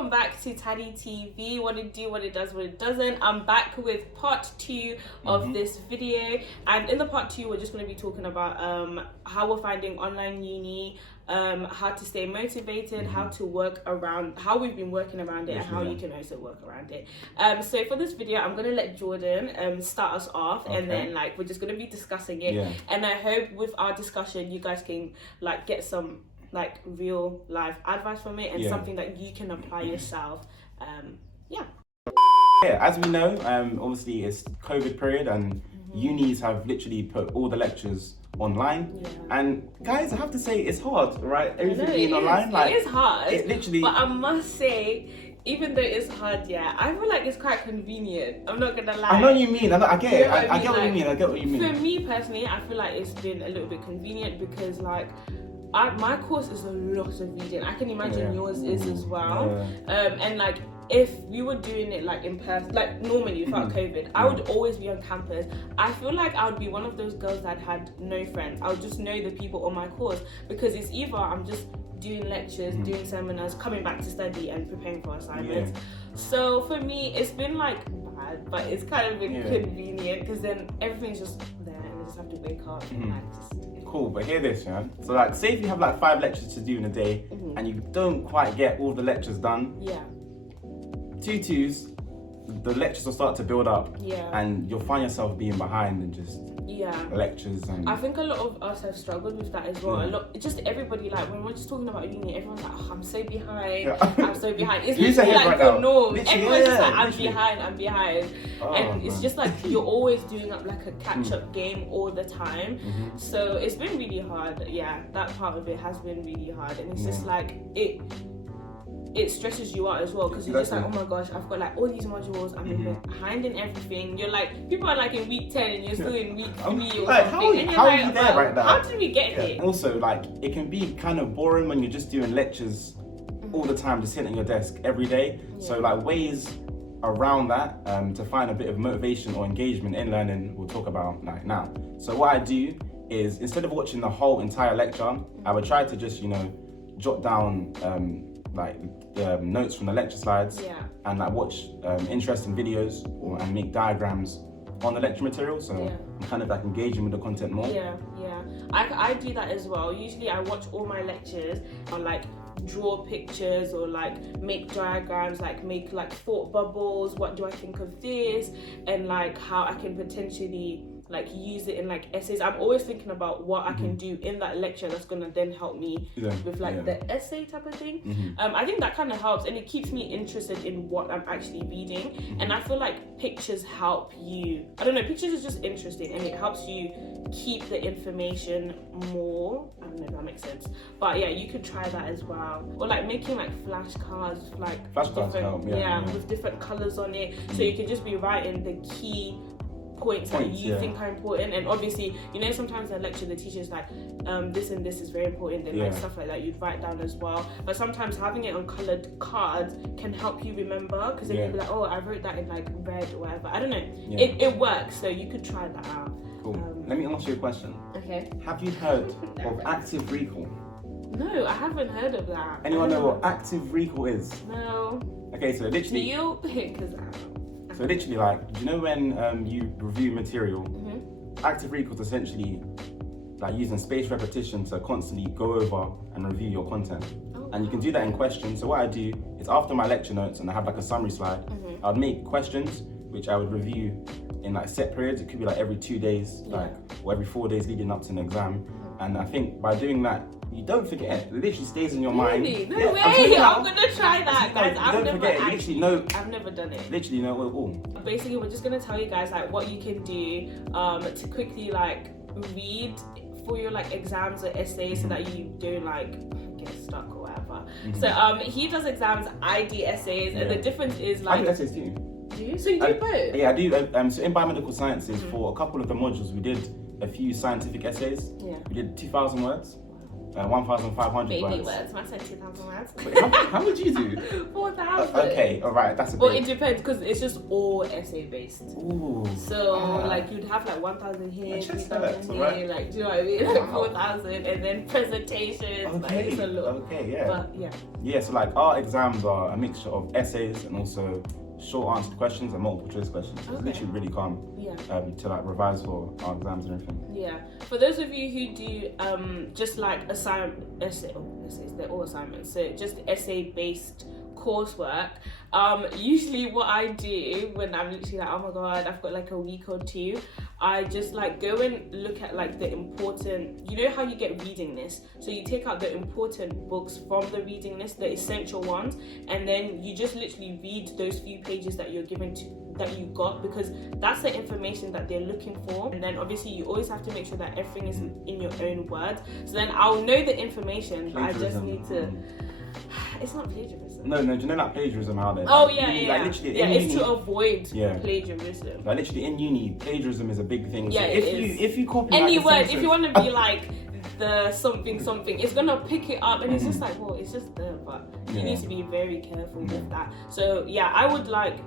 welcome back to Taddy TV. What it do, what it does, what it doesn't. I'm back with part 2 of this video, and in the part 2 we're just going to be talking about how we're finding online uni, how to stay motivated, how to work around, how we've been working around it, and how you can also work around it. So for this video I'm going to let Jordan start us off, and then like we're just going to be discussing it, and I hope with our discussion you guys can like get some like real life advice from it and something that you can apply yourself. As we know, obviously it's COVID period, and unis have literally put all the lectures online, and guys, I have to say it's hard, right? Everything being online, like it is hard. It literally. But I must say, even though it's hard, I feel like it's quite convenient. I'm not gonna lie. I know what you mean. I get it. I get what you mean. I get what you mean. For me personally, I feel like it's been a little bit convenient because like my course is a lot of reading. I can imagine yours is as well. And like if we were doing it like in person, like normally without COVID, I would always be on campus. I feel like I would be one of those girls that had no friends. I would just know the people on my course because it's either I'm just doing lectures, doing seminars, coming back to study and preparing for assignments. So for me, it's been like bad, but it's kind of been convenient because then everything's just there and I just have to wake up and like just... Cool, but hear this, so like say if you have like 5 lectures to do in a day and you don't quite get all the lectures done, 2 twos, the lectures will start to build up, and you'll find yourself being behind and just lectures. And I think a lot of us have struggled with that as well. A lot, just everybody, like when we're just talking about uni, everyone's like, oh, I'm so behind, I'm so behind. It's literally like the norm. Everyone's just like, I'm behind. And it's just like you're always doing up like a catch-up game all the time. So it's been really hard. That part of it has been really hard, and it's just like it stresses you out as well because you're just like, oh my gosh, I've got like all these modules, I'm behind in everything. You're like, people are like in week 10 and you're still in week 3 or like, something. How are you there right now? How did we get here? Also, like, it can be kind of boring when you're just doing lectures all the time, just sitting at your desk every day. So like ways around that to find a bit of motivation or engagement in learning, we'll talk about like now. So what I do is, instead of watching the whole entire lecture, I would try to just, jot down notes from the lecture slides and like watch interesting videos and make diagrams on the lecture material, so I'm kind of like engaging with the content more. I do that as well. Usually I watch all my lectures and like draw pictures or like make diagrams, like make like thought bubbles, what do I think of this, and like how I can potentially like use it in like essays. I'm always thinking about what I can do in that lecture that's gonna then help me with like the essay type of thing. I think that kind of helps, and it keeps me interested in what I'm actually reading. And I feel like pictures help you. I don't know, pictures is just interesting and it helps you keep the information more. I don't know if that makes sense, but you could try that as well. Or like making like flashcards, like different, with different colors on it, so you can just be writing the key points that you think are important. And obviously, sometimes in lecture the teacher's like, this and this is very important, and like stuff like that you'd write down as well. But sometimes having it on coloured cards can help you remember, because then you'll be like, oh, I wrote that in like red or whatever. I don't know. It works, so you could try that out. Cool. Let me ask you a question. Okay. Have you heard of active recall? No, I haven't heard of that. Anyone know what active recall is? No. Okay, so literally. Do you? Because I don't know. So literally, like, when you review material, active recall is essentially like using spaced repetition to constantly go over and review your content. And you can do that in questions. So what I do is, after my lecture notes and I have like a summary slide, I'd make questions which I would review in like set periods. It could be like every 2 days, like, or every 4 days leading up to an exam. And I think by doing that, you don't forget it. It literally stays in your mind. No way! I'm gonna try that, guys. I've never done it. Literally, you know it all. Basically, we're just gonna tell you guys like what you can do to quickly like read for your like exams or essays, so that you don't like get stuck or whatever. So he does exams, I do essays, and the difference is like. I do essays too. Do you? So you do both? Yeah, I do. So in biomedical sciences, for a couple of the modules, we did a few scientific essays. We did 2,000 words. 1,500 Baby words. words. I said 2,000 words. Wait, how much did you do? 4,000. Okay, all right, that's a Well, bit. it depends because it's just all essay based. Ooh. So like you'd have like 1,000 here, 2,000 here, right. like do you know what I mean? Like 4,000, and then presentations. Like Okay. it's a lot. Okay, yeah. But yeah. Yeah, so like our exams are a mixture of essays and also short answered questions and multiple choice questions. So it's Okay. literally really calm. Yeah. To like revise for our exams and everything. Yeah. For those of you who do just like essays, they're all assignments. So just essay based coursework. Usually what I do when I'm literally like, oh my god, I've got like a week or two, I just like go and look at like the important, you know how you get reading lists, so you take out the important books from the reading list, the essential ones, and then you just literally read those few pages that you're given to, that you got, because that's the information that they're looking for. And then obviously you always have to make sure that everything is in your own words, so then I'll know the information, but I just need to it's not plagiarism. No, do you know that plagiarism out there? Oh like, yeah, you, yeah. Like, literally yeah, in it's uni, to avoid Yeah. plagiarism. like literally in uni, plagiarism is a big thing. Yeah, so it if you copy Any like, word, if you want to be like the something, it's gonna pick it up, and it's just like, well, it's just there, but you need to be very careful with that. So yeah, I would like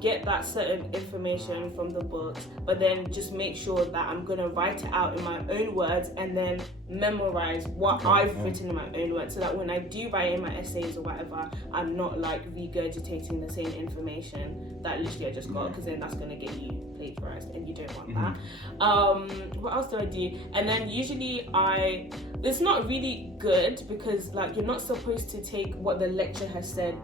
get that certain information from the books, but then just make sure that I'm gonna write it out in my own words and then memorize what I've written in my own words, so that when I do write in my essays or whatever, I'm not like regurgitating the same information that literally I just got, because then that's gonna get you plagiarized and you don't want that. What else do I do? And then usually it's not really good, because like you're not supposed to take what the lecturer has said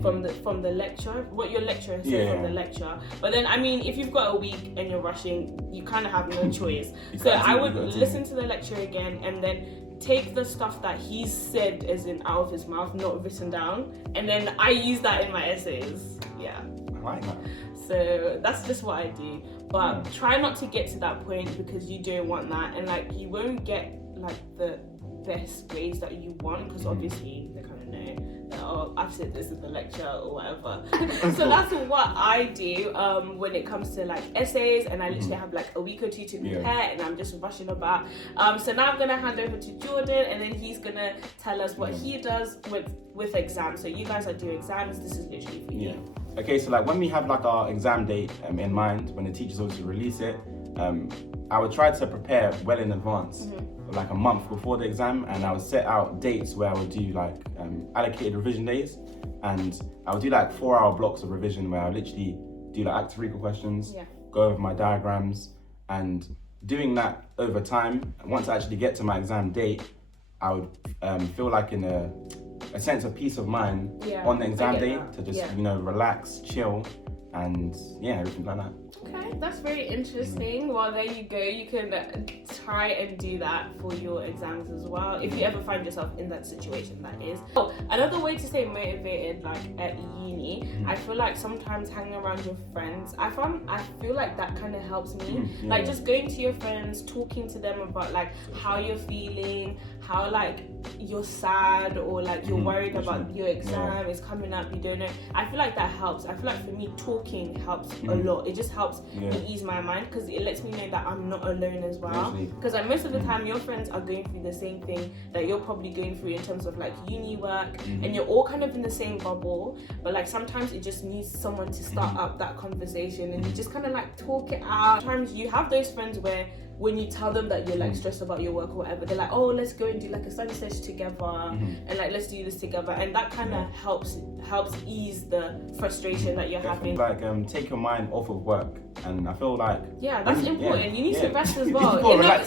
from the lecture, what your lecturer has said from the lecture. But then I mean, if you've got a week and you're rushing, you kind of have no choice. So I would listen to the lecturer again and then take the stuff that he said as in out of his mouth, not written down, and then I use that in my essays. Yeah. I like that. So that's just what I do. But try not to get to that point, because you don't want that, and like you won't get like the best grades that you want, because obviously they kind of know that, oh, I've said this in the lecture or whatever. So that's what I do when it comes to like essays, and I literally have like a week or two to prepare, and I'm just rushing about. So now I'm gonna hand over to Jordan, and then he's gonna tell us what he does with exams. So you guys are doing exams, this is literally for you. Okay, so like when we have like our exam date in mind, when the teachers also release it, I would try to prepare well in advance, like a month before the exam, and I would set out dates where I would do like allocated revision days, and I would do like 4-hour blocks of revision where I would literally do like active recall questions, go over my diagrams, and doing that over time, once I actually get to my exam date, I would feel like in a sense of peace of mind on the exam day to just relax, chill, and everything like that. Okay, that's very interesting. Well, there you go. You can try and do that for your exams as well, if you ever find yourself in that situation, that is. Oh, another way to stay motivated, like at uni, I feel like sometimes hanging around your friends, I feel like that kind of helps me. Like just going to your friends, talking to them about like how you're feeling, how like you're sad, or like you're worried about your exam is coming up, you don't know. I feel like that helps. I feel like for me, talking helps a lot. It just helps me ease my mind, because it lets me know that I'm not alone as well. Because like most of the time your friends are going through the same thing that you're probably going through in terms of like uni work, and you're all kind of in the same bubble, but like sometimes it just needs someone to start up that conversation, and you just kind of like talk it out. Sometimes you have those friends where when you tell them that you're like stressed about your work or whatever, they're like, oh, let's go and do like a study session together, and like let's do this together, and that kind of helps ease the frustration that you're having. Like take your mind off of work, and I feel like that's important. You need to rest as well.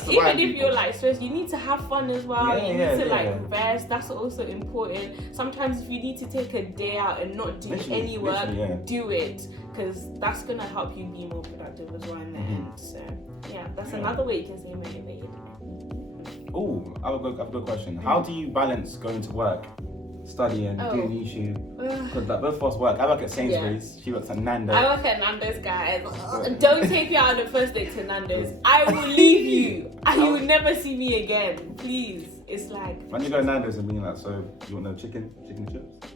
Even if you're like stressed, you need to have fun as well. You need to like rest. That's also important. Sometimes if you need to take a day out and not do any work, do it, because that's gonna help you be more productive as well in the end. So that's another way you can stay motivated. Oh, I have a good question. How do you balance going to work, studying, doing YouTube? Because like both of us work. I work at Sainsbury's. She works at Nando's. I work at Nando's, guys. Don't take me out on the first date to Nando's. I will leave you, and you will never see me again. Please. It's like when you go to Nando's and being like, so you want no chicken and chips?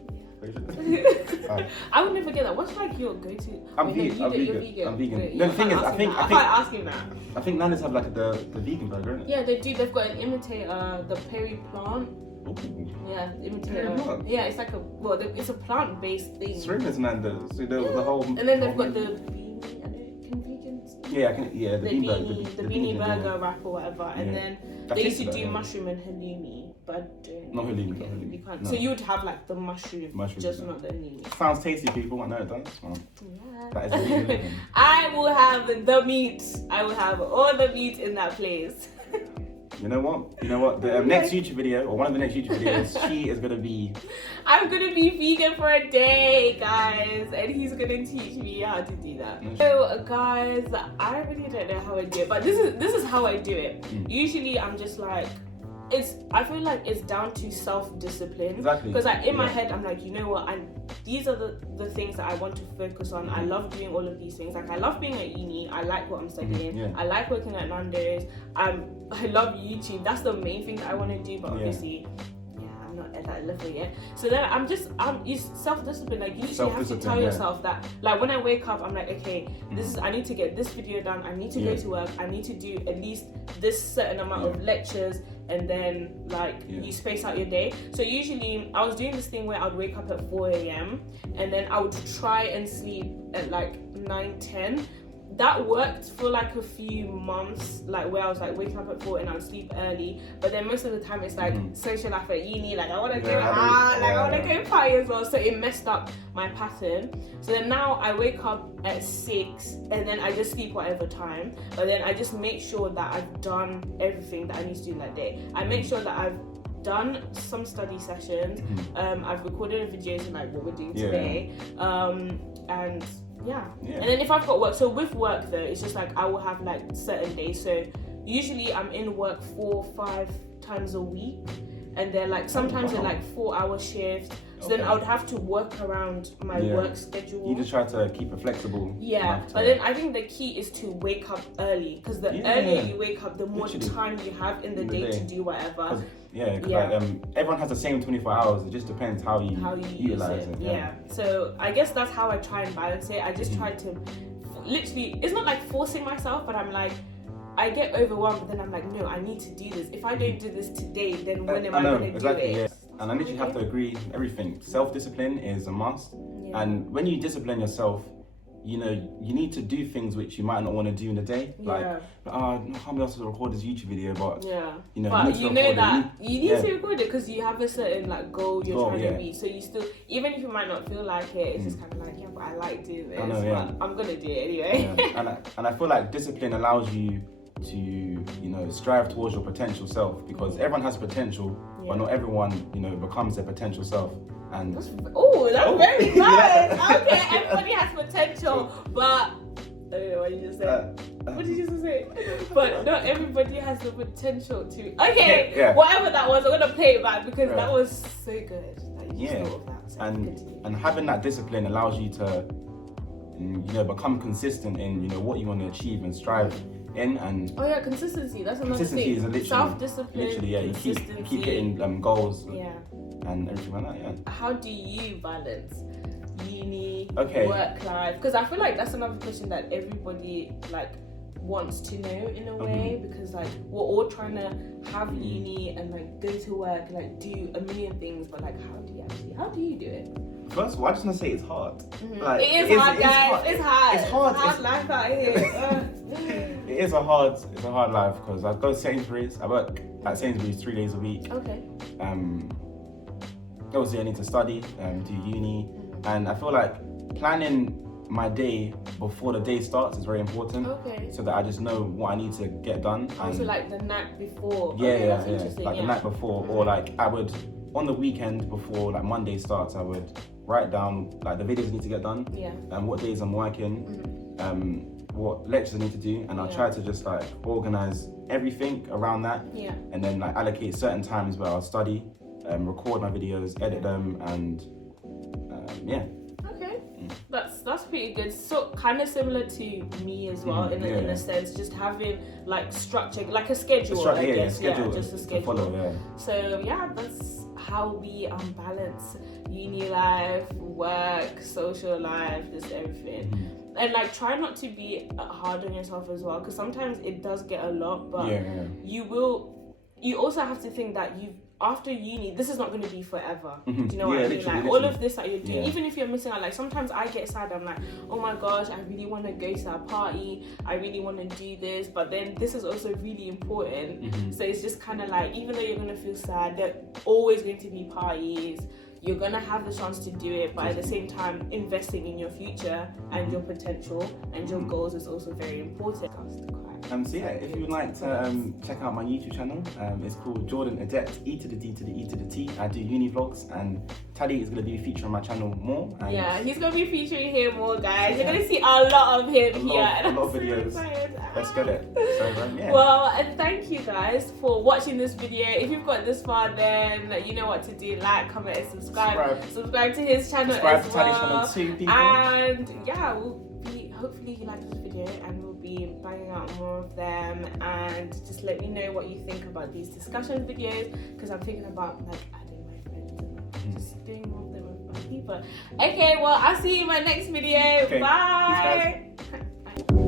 I would never get that. What's like your go-to? I'm You're vegan. vegan. I'm vegan. Wait, No, the thing is, I can't ask you that. I think Nando's have like the vegan burger, isn't it? Yeah, they do. They've got an imitator, the peri plant. Ooh. Yeah, imitator. Peri plant? Yeah, it's like it's a plant-based thing. Shrimp Nando's. So the whole. And then they've got the beanie. Can vegans? Yeah, the beanie burger wrap or whatever. And then they used to do that, mushroom and halloumi, but I don't. Not halloumi, Okay, not halloumi. you can't. No. So you would have like the mushroom, Mushroom, not the halloumi. Sounds tasty, people. I know it does. Well, Yeah. that is vegan living. I will have the meat. I will have all the meat in that place. You know what? The next YouTube video, or one of the next YouTube videos, she is gonna be. I'm gonna be vegan for a day, guys, and he's gonna teach me how to do that. So, guys, I really don't know how I do it, but this is how I do it. Usually, I'm just like, I feel like it's down to self-discipline. Exactly. Because like in my head, I'm like, you know what? These are the things that I want to focus on. I love doing all of these things. Like I love being at uni. I like what I'm studying. Yeah. I like working at Nando's. I love YouTube. That's the main thing that I want to do. But obviously, I'm not at that level yet. So then I'm self-discipline. Like you literally have to tell yourself that. Like when I wake up, I'm like, okay, I need to get this video done. I need to go to work. I need to do at least this certain amount of lectures. And then you space out your day. So usually I was doing this thing where I would wake up at 4 a.m. and then I would try and sleep at like 9, 10. That worked for like a few months, like where I was like waking up at 4 and I'd sleep early. But then most of the time it's like social life at uni, like I want to go out, I want to go party as well. So it messed up my pattern. So then now I wake up at 6 and then I just sleep whatever time. But then I just make sure that I've done everything that I need to do that day. I make sure that I've done some study sessions. I've recorded videos and like what we're doing today. And and then if I've got work, so with work though, it's just like I will have like certain days. So usually I'm in work 4-5 times a week, and they're like sometimes they're like 4-hour shifts. So then I would have to work around my work schedule. You just try to keep it flexible. Yeah, but then I think the key is to wake up early, because the earlier you wake up, the more time you have in the day to do whatever. Everyone has the same 24 hours. It just depends how you utilize it. Yeah. So I guess that's how I try and balance it. I just try to literally, it's not like forcing myself, but I'm like, I get overwhelmed, but then I'm like, no, I need to do this. If I don't do this today, then when am I going to do it? Yeah. And I literally have to agree, everything. Self-discipline is a must. Yeah. And when you discipline yourself, you need to do things which you might not want to do in the day. Like, how many else to record this YouTube video? But you need to record it because you have a certain like goal you're trying to reach. So you still, even if you might not feel like it, it's just kind of like, but I like doing this. But I'm gonna do it anyway. And I feel like discipline allows you to strive towards your potential self, because everyone has potential, but not everyone becomes their potential self. And that's very nice. Okay, everybody has potential, but I don't know what you just said. What did you just say? But not everybody has the potential to. Okay, whatever that was, I'm gonna play it back because that was so good. That you just thought of that. So and having that discipline allows you to become consistent in what you want to achieve and strive in. And consistency. That's another consistency thing. is literally Self-discipline. Literally, you keep getting goals. And everything like that. How do you balance uni, work life? Because I feel like that's another question that everybody like wants to know in a way, because like we're all trying to have uni and like go to work and like do a million things, but like how do you do it? First of all, I just want to say it's hard. Like, it is hard, guys. It's hard. It's hard life out here. It's a hard life, because I go to Sainsbury's. I work at Sainsbury's 3 days a week. Okay. Obviously I need to study, do uni, and I feel like planning my day before the day starts is very important. Okay. So that I just know what I need to get done. Also, like the night before. Like the night before, or like I would on the weekend before like Monday starts, I would write down like the videos I need to get done. And what days I'm working. What lectures I need to do, and I'll try to just like organize everything around that. And then like allocate certain times where I'll study. Record my videos, edit them, and Okay, that's that's pretty good. So kind of similar to me as well, in a sense, just having like structure, like a schedule. I guess, schedule just a schedule. Follow, So yeah, that's how we balance uni life, work, social life, just everything. And like try not to be hard on yourself as well, because sometimes it does get a lot, but you also have to think that after uni, this is not going to be forever. Do you know what I mean? Like all of this that you're doing, even if you're missing out, like sometimes I get sad, I'm like, oh my gosh, I really want to go to that party, I really want to do this, but then this is also really important. So it's just kind of like, even though you're going to feel sad, there are always going to be parties, you're going to have the chance to do it, but at the same time, investing in your future and your potential and your goals is also very important. So yeah, if you would like to check out my YouTube channel, it's called Jordan Edet, E to the D to the E to the T. I do uni vlogs, and Taddy is going to be featuring on my channel more. And he's going to be featuring here more, guys. You're going to see a lot of him here. A lot of videos. Let's get it. So, Well, and thank you guys for watching this video. If you've got this far, then you know what to do. Like, comment, and subscribe. Subscribe to his channel as well. Taddy's channel too, people. And yeah, hopefully you like this video, and we'll be banging out more of them. And just let me know what you think about these discussion videos, because I'm thinking about like adding my friends and just doing more of them with my people. Okay, well, I'll see you in my next video. Bye. Peace, guys.